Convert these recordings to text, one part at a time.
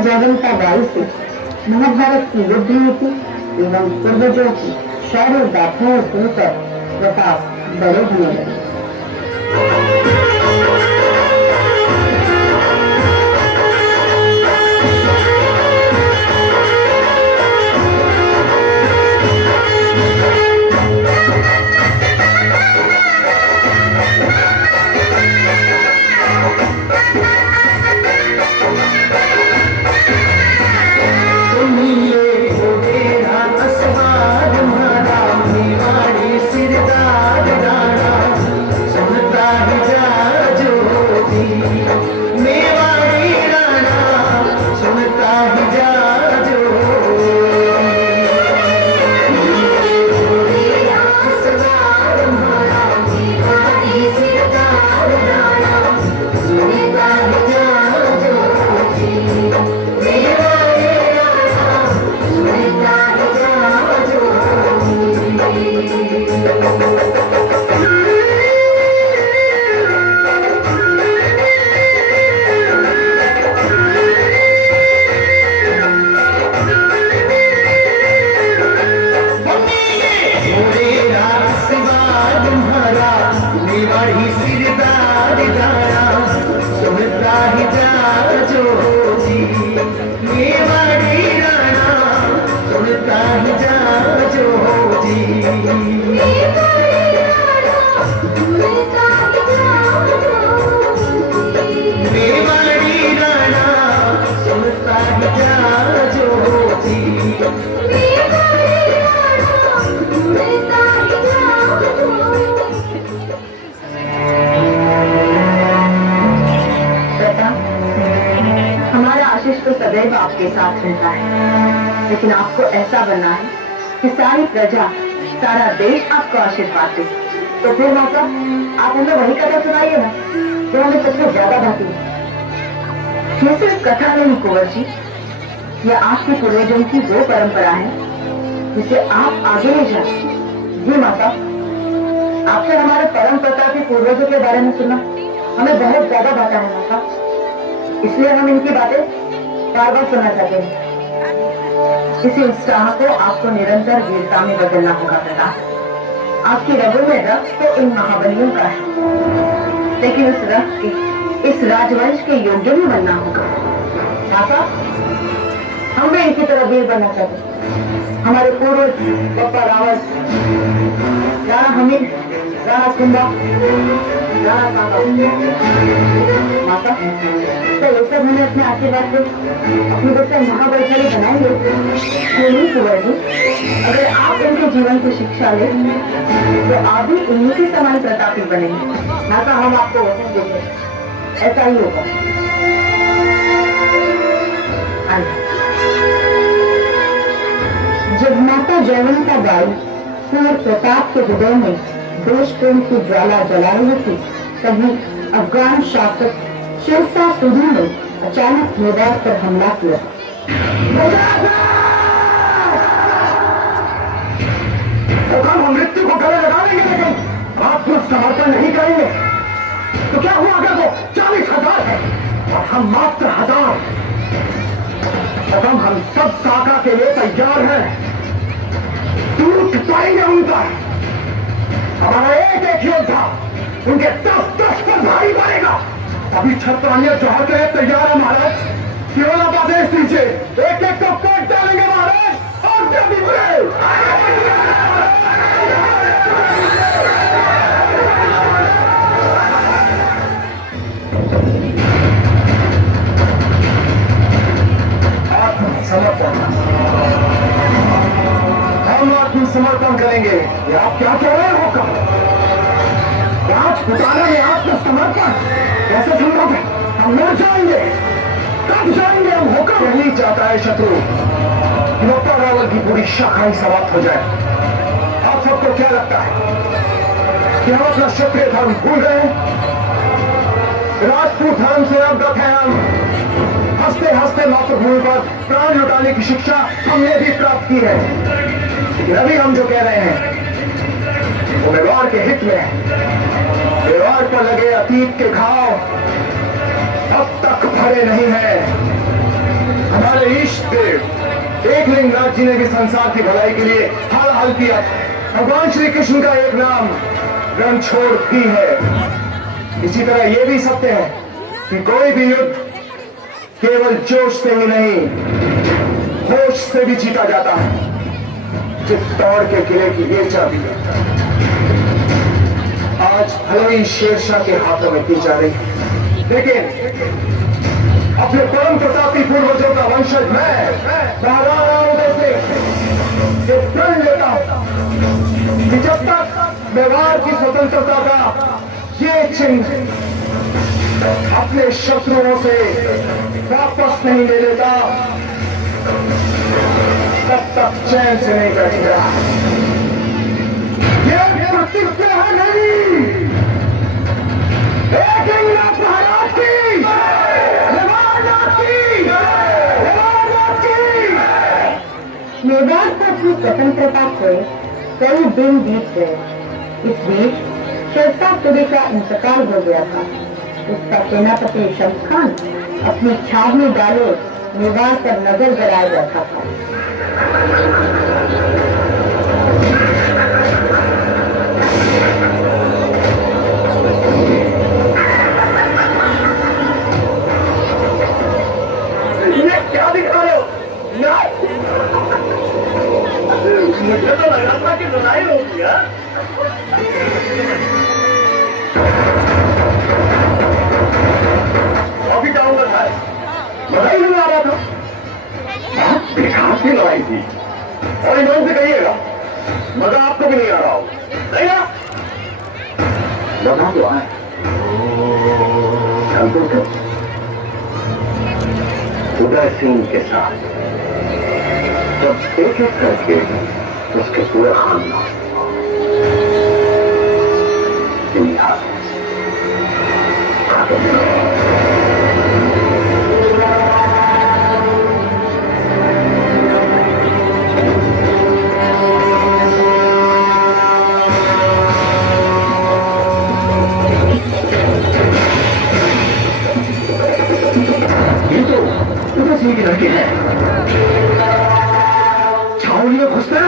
Jaiwanta by से महाभारत की युद्ध नीति एवं पूर्वजों की शौर्य गाथाएं सुनकर प्रताप बड़े होने लगे। सदैव आपके साथ रहता है, लेकिन आपको ऐसा बनना है कि सारी प्रजा, सारा देश आपको आशीर्वाद दे। तो फिर माता, आप हमें वही कथा सुनाइए ना जो हमें सबसे ज्यादा भाती है। ये सिर्फ कथा नहीं कुंवर जी, यह आपके पूर्वजों की वो परंपरा है जिसे आप आगे ले जाए। जी माता, आपसे हमारे परम पिता के पूर्वजों के बारे में सुना हमें बहुत ज्यादा भाता है माता, इसलिए हम इनकी बातें बार बार सुनना चाहते हैं। इसी उत्साह को आपको निरंतर वीरता में बदलना होगा पिता। आपकी रगों में रक्त तो इन महाबलियों का है, लेकिन इस रक्त के, इस राजवंश के योग्य भी बनना होगा। माता, हम भी इनकी तरह वीर बनना चाहते हैं। हमारे पूर्वज पप्पा रावण, राणा हमीर, राणा कुंभा, राणा सांबा। माता, तो ये सब हमें अपने आशीर्वाद से अपने बच्चे महाबलशाली बनाएंगे। नहीं कुंवर जी, अगर आप इनके जीवन की शिक्षा ले तो आप भी इन्हीं के समान प्रतापी बनेंगे। माता, हम आपको वचन देते हैं, ऐसा ही होगा। जब माता जयवंता बाई कुंवर प्रताप के हृदय में देश प्रेम की ज्वाला जला रही थी, तभी अफगान शासक शेरशाह सूरी ने अचानक मैदान पर हमला किया। तो हम मृत्यु को गले लगा लेंगे, लेकिन आत्मसमर्पण नहीं करेंगे। तो क्या हुआ अगर वो 40,000 है और हम मात्र 1000? हम सब साका के लिए तैयार हैं। टूट पाएंगे उनका। हमारा एक एक योद्धा उनके 10-10 पर भारी पड़ेगा। अभी छत्रानिया जौहर के लिए तैयार है महाराज। केवल आप आदेश दीजिए, एक एक को काट डालेंगे महाराज। और क्या दीजिए? आत्मसमर्पण, हम आत्मसमर्पण करेंगे। ये आप क्या कह रहे हो? राजपुताना में आत्मसमर्पण कैसे संभव है? हम मर जाएंगे। कब जाएंगे हम? होकर यही चाहता है शत्रु, नौका रावल की पूरी शाखा ही समाप्त हो जाए। आप सबको क्या लगता है कि हम अपना क्षत्रिय धर्म भूल गए हैं? राजपूत धर्म से अवगत है हम। हंसते हंसते मातृभूमि पर प्राण लुटाने की शिक्षा हमने भी प्राप्त की है। लेकिन अभी हम जो कह रहे हैं वो व्यवहार के हित में है। व्यवहार पर लगे अतीत के घाव अब तक भरे नहीं है। देव एकलिंगनाथ जी ने भी संसार की भलाई के लिए हर हाल किया। भगवान श्री कृष्ण का एक नाम रणछोड़ भी है। इसी तरह यह भी सत्य है कि कोई भी युद्ध केवल जोश से ही नहीं, होश से भी जीता जाता है। चित्तौड़ के किले की ये चाबी आज भले ही शेरशाह के हाथों में दी जा रही है, लेकिन अपने परम प्रतापी पूर्वजों का वंशज मैं महाराणा उदय सिंह ये प्रण लेता हूं कि जब तक मेवाड़ की स्वतंत्रता का ये चिन्ह अपने शत्रुओं से वापस नहीं ले लेता, तब तक चैन से नहीं बैठेगा। ये प्रतिज्ञा है मेरी एकलिंगनाथ महाराज की, मेवाड़ को अपनी स्वतंत्रता को कई दिन बीत गए। इस बीच शेरशाह सूरी का इंतकाल हो गया था। उसका सेनापति शम्स खान अपनी छावनी डालो मेवाड़ पर नजर गड़ाए बैठा था। ये क्या दिखा रहे हो? मुझे तो लगा था कि लड़ाई हो गया। अभी जाऊंगा साहब, मजा ही नहीं आ रहा था। आप बेकार की लड़ाई थी और ईमान से कहिएगा मजा आपको भी नहीं आ रहा हो, नहीं ना? मजा तो आए उदय सिंह के साथ जब एक एक करके उसके पूरे खानदान सिंह की लड़की है। छावनी में घुसते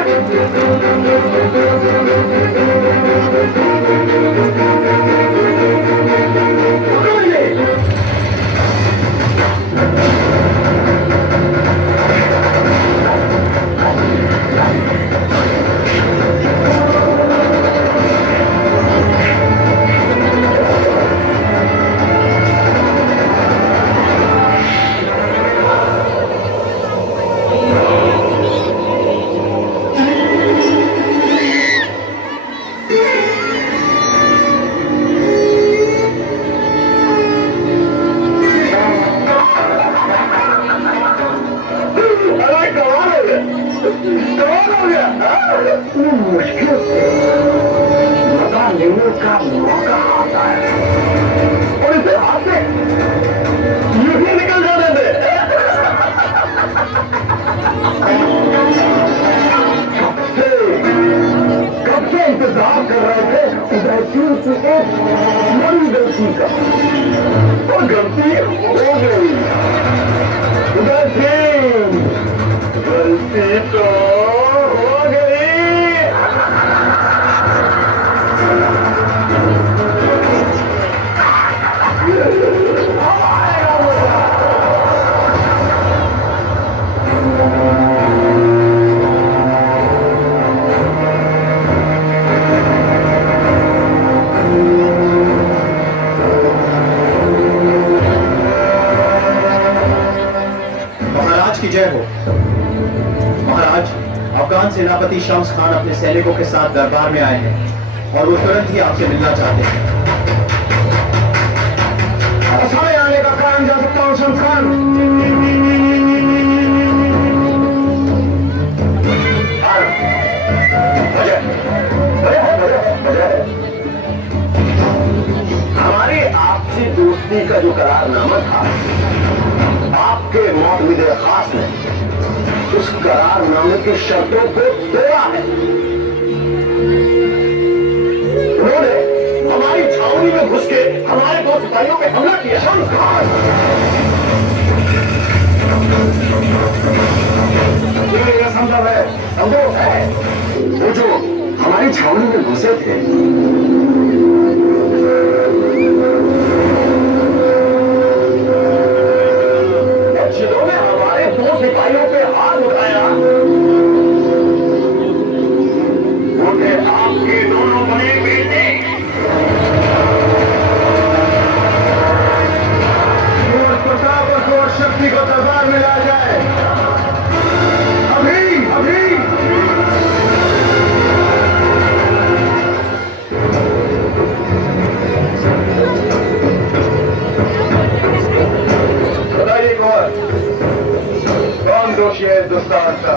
मुश्किल से मजा लेने का मौका आता है और इसे हाथ से यूं ही निकल जाने दे। कब से इंतजार कर रहे थे उदय सिंह की एक बड़ी गलती का, और गलती हो गई। उदय सिंह गलती तो हो गई। महाराज की जय हो। महाराज, अफगान सेनापति शम्स खान अपने सैनिकों के साथ दरबार में आए हैं और वो तुरंत ही आपसे मिलना चाहते हैं। समय आने का कारण जा सकता हूं शम्स खान। हमारी आपसी दोस्ती का जो करारनामा था, आपके मौजूदा खास ने उस करारनामे की शर्तों को तोड़ा है। उन्होंने हमारी छावनी में घुस के हमारे दो सिपाहियों पे हमला किया। शम्स खान ये संभव है, संभव है। वो जो हमारी छावनी में घुसे थे, जिन्होंने हमारे 2 सिपाहियों पे हाथ उठाया, वो थे आपके दोनों बड़े बेटे। और प्रताप और शक्ति को दरबार में ला जाए, अभी अभी। बताइए कौन दोषी है दुस्साहस का?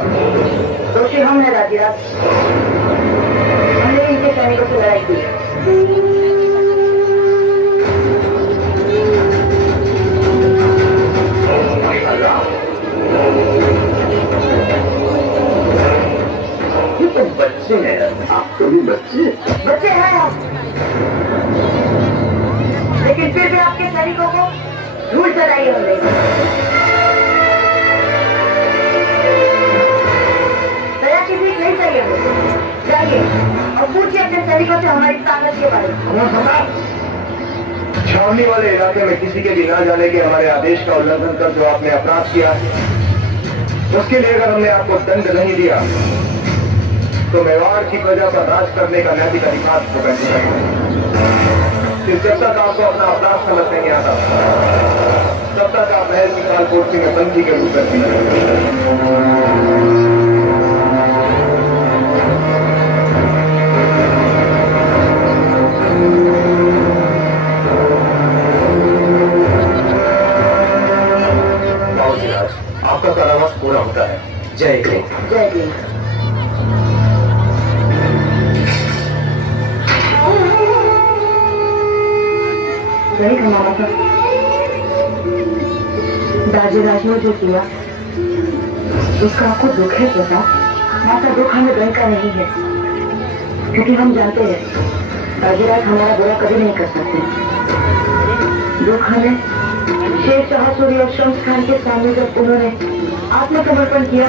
दोषी हम है राजीराज। हमने इनके सैनिकों से लड़ाई की है। ये तो बच्चे हैं, आप तो भी बच्चे। बच्चे हैं हम, लेकिन फिर भी आपके सैनिकों को धूल चलाई हमने। दया की भीख नहीं चाहिए हमें। जाइए और पूछिए अपने सैनिकों से हमारी ताकत के बारे में। छावनी वाले इलाके में किसी के भी ना जाने के हमारे आदेश का उल्लंघन कर जो आपने अपराध किया, उसके लिए अगर हमने आपको दंड नहीं दिया तो मेवाड़ की प्रजा पर राज करने का नैतिक अधिकार को कैसे करेंगे? जब तक आपको अपना अपराध समझ नहीं आता तब तक आप महल की कालकोठरी में बंदी के रूप में आपका कारावास पूरा होता है। जय हिंद। जय हिंद। वही हमारा था। राजीराज ने जो किया उसका आपको दुख है पता? माता दुख हमें बैंक का नहीं है, क्योंकि हम जानते हैं राजीराज हमारा बुरा कभी नहीं कर सकते। दुख हमें शेर शाह सूरी और शम्स खान के सामने जब उन्होंने आत्मसमर्पण किया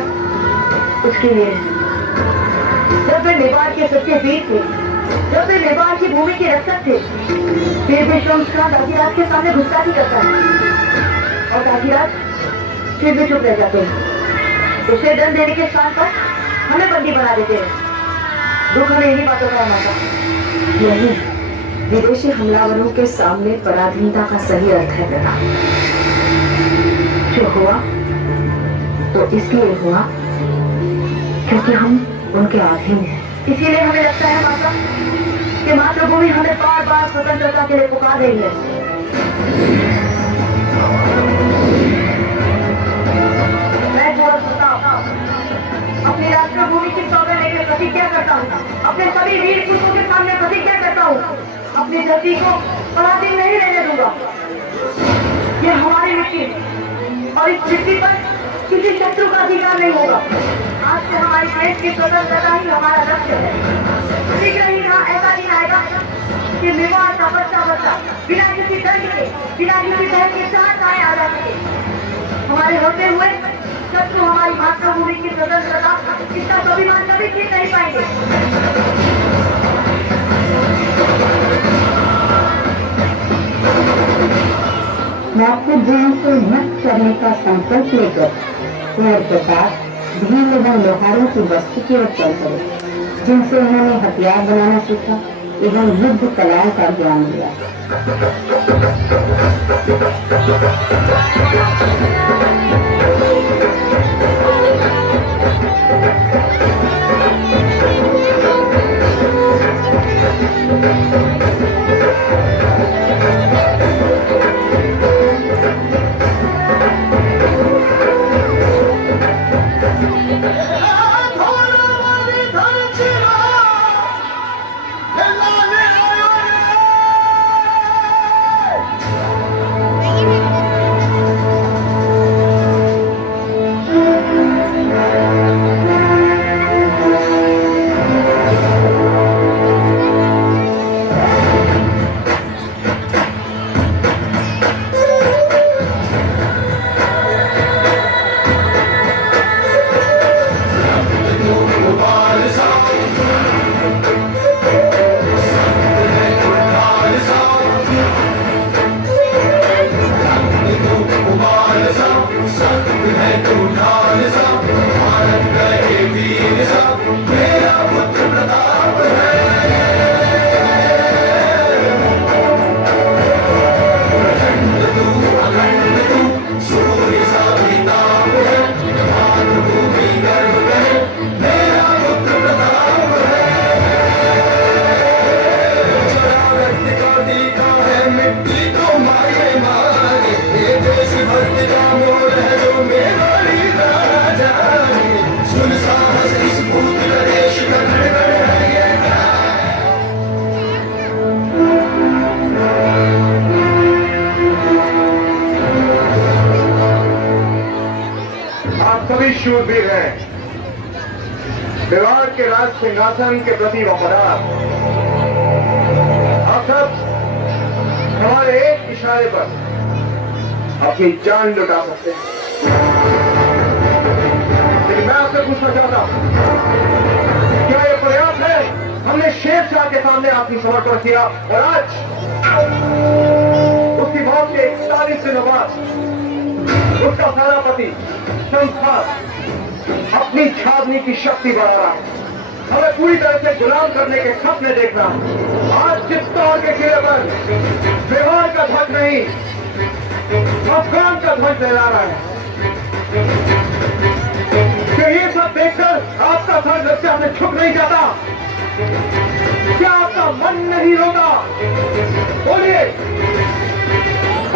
उसके लिए। जब वे मेवाड़ के सच्चे वीर थे, जब वे मेवाड़ की भूमि के रक्षक थे, फिर भी शम्स खान राजीराज के सामने गुस्ताखी करता है और राजीराज फिर भी चुप रह जाते हैं। उसे दंड देने के स्थान पर हमें बंदी बना देते हैं। दुख हमें इन्हीं बातों का माता। यही विदेशी हमलावरों के सामने पराधीनता का सही अर्थ है बेटा। जो हुआ तो इसलिए हुआ क्योंकि हम उनके अधीन हैं। इसीलिए हमें लगता है माता कि मातृभूमि हमें बार बार स्वतंत्रता के लिए पुकार रही है। मैं अपनी राष्ट्रभूमि की सौगंध लेकर प्रतिज्ञा करता हूँ, अपने सभी वीर पुरुषों के सामने प्रतिज्ञा करता हूँ, अपनी धरती को पराधीन नहीं रहने दूंगा। ये हमारी मिट्टी और इस मिट्टी पर किसी शत्रु का अधिकार नहीं होगा। आज से हमारी देश की स्वतंत्रता ही हमारा लक्ष्य है। शीघ्र ही ना ऐसा दिन आएगा कि मेवाड़ का बच्चा बिना किसी दंड के, बिना किसी बहन के साथ आए आ जा सके। हमारे होते हुए शत्रु हमारी मातृभूमि की स्वतंत्रता, इसका स्वाभिमान कभी जीत नहीं पाएंगे। मैं अपने जीवन को नष्ट करने का संकल्प लेकर कुंवर प्रताप भीम एवं लोहारों की बस्ती की ओर चल पड़े, जिनसे उन्होंने हथियार बनाना सीखा एवं युद्ध कलाओं का ज्ञान लिया। आप सभी शूरवीर हैं, मेवाड़ के राज सिंहासन के प्रति वफादार। आप सब हमारे एक इशारे पर अपनी जान लुटा सकते हैं। लेकिन मैं आपसे पूछना चाहता हूं, क्या यह पर्याप्त है? हमने शेर शाह के सामने आपकी समर्पण किया और आज उसकी मौत के 41 दिनों बाद उसका सेनापति संस्थान अपनी छावनी की शक्ति बढ़ा रहा है, हमें पूरी तरह से गुलाम करने के सपने देख रहा है। आज चित्तौड़ के किले पर मेवाड़ का ध्वज नहीं, अफगान का ध्वज लहरा रहा है। क्या ये सब देखकर आपका सर लज्जा से झुक नहीं जाता? क्या आपका मन नहीं रोता? बोलिए,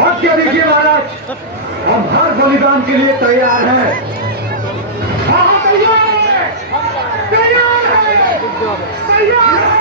आज्ञा दीजिए महाराज, हम हर बलिदान के लिए तैयार हैं। हाँ, तैयार है, तैयार है, तैयार है।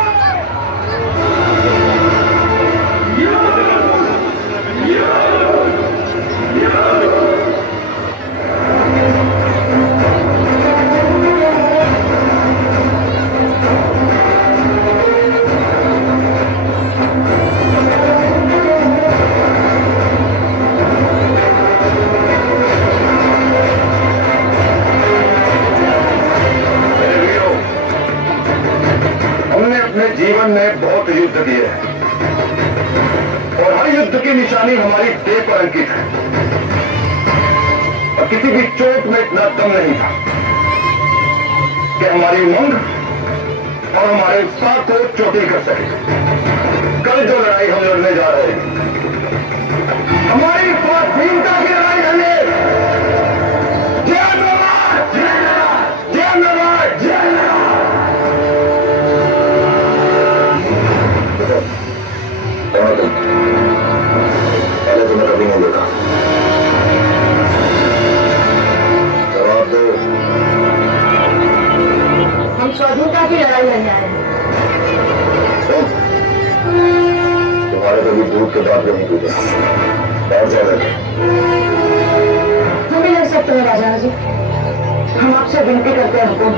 जीवन में बहुत युद्ध किए हैं और हर युद्ध की निशानी हमारी देह पर अंकित है और किसी भी चोट में इतना दम नहीं था कि हमारी उमंग और हमारे उत्साह को चोटिल कर सके। कल जो लड़ाई हम लड़ने जा रहे हैं, हमारी स्वाधीनता की लड़ाई है। जय मेवाड़, जय मेवाड़, जय मेवाड़, जय मेवाड़। पहले तो मैं कभी नहीं देखा, जवाब दो। हम स्वाधीनता की लड़ाई लड़ने आए हैं। तुम्हारे कभी दूध के बाद नहीं टूटे, और ज्यादा हम भी लड़ सकते हैं राजा जी, हम आपसे विनती करते हैं, हुकुम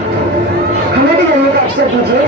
हमें भी लड़ने का अवसर दीजिए।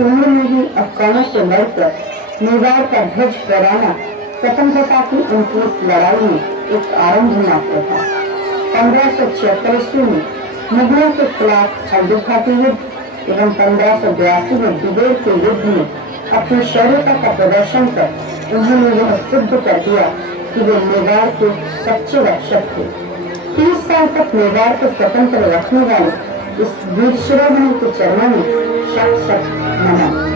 उम्र में ही अफगानों से लड़कर मेवाड़ का ध्वज फहराना स्वतंत्रता की उनकी इस लड़ाई में एक आरंभ मात्र था। 1576 ईस्वी में मुगलों के खिलाफ हल्दुखाती युद्ध एवं 1582 में दिगेर के युद्ध में अपनी शौर्यता का प्रदर्शन कर उन्होंने यह सिद्ध कर दिया कि वे मेवाड़ के सच्चे रक्षक थे। 30 साल तक मेवाड़ को स्वतंत्र रखने वाले इस वीर शिरोमणि के चरणों में शत शत नमन।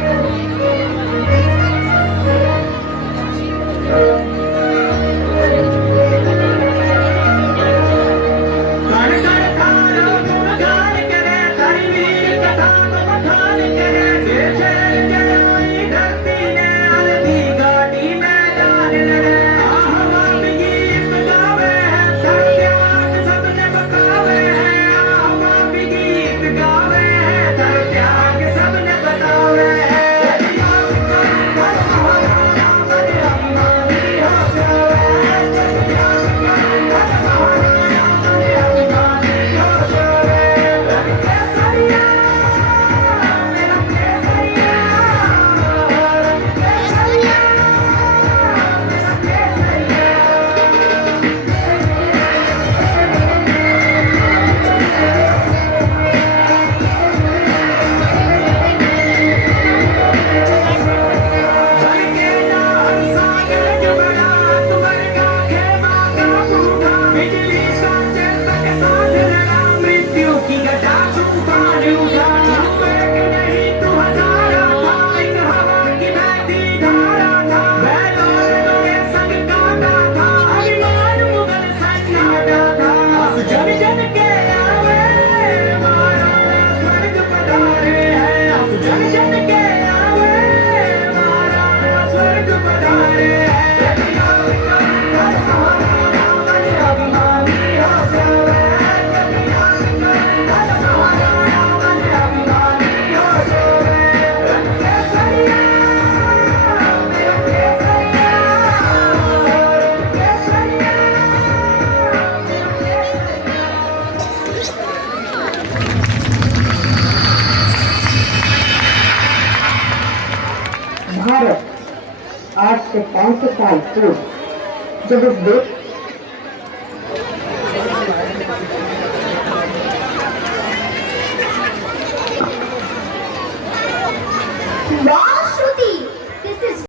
आज से 500 साल पूर्व जब इस देश